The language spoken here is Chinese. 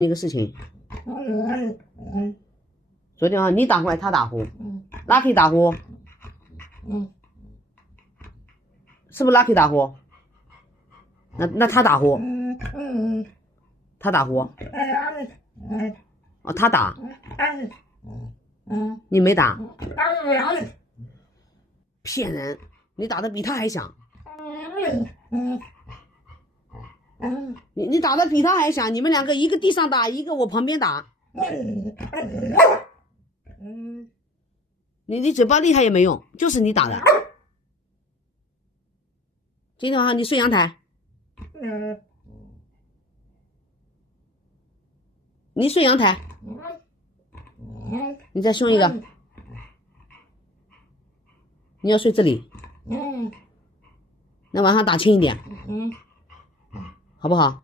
那个事情。昨天晚上你打过来，他打呼，Lucky 打呼，是不是 Lucky 打呼？那他打呼，他打呼，哦，他打，你没打，骗人，你打的比他还响，你打的比他还响，你们两个一个地上打，一个我旁边打，你嘴巴厉害也没用，就是你打的。今天晚上你睡阳台，你睡阳台，你再凶一个，你要睡这里，那晚上打轻一点，好不好？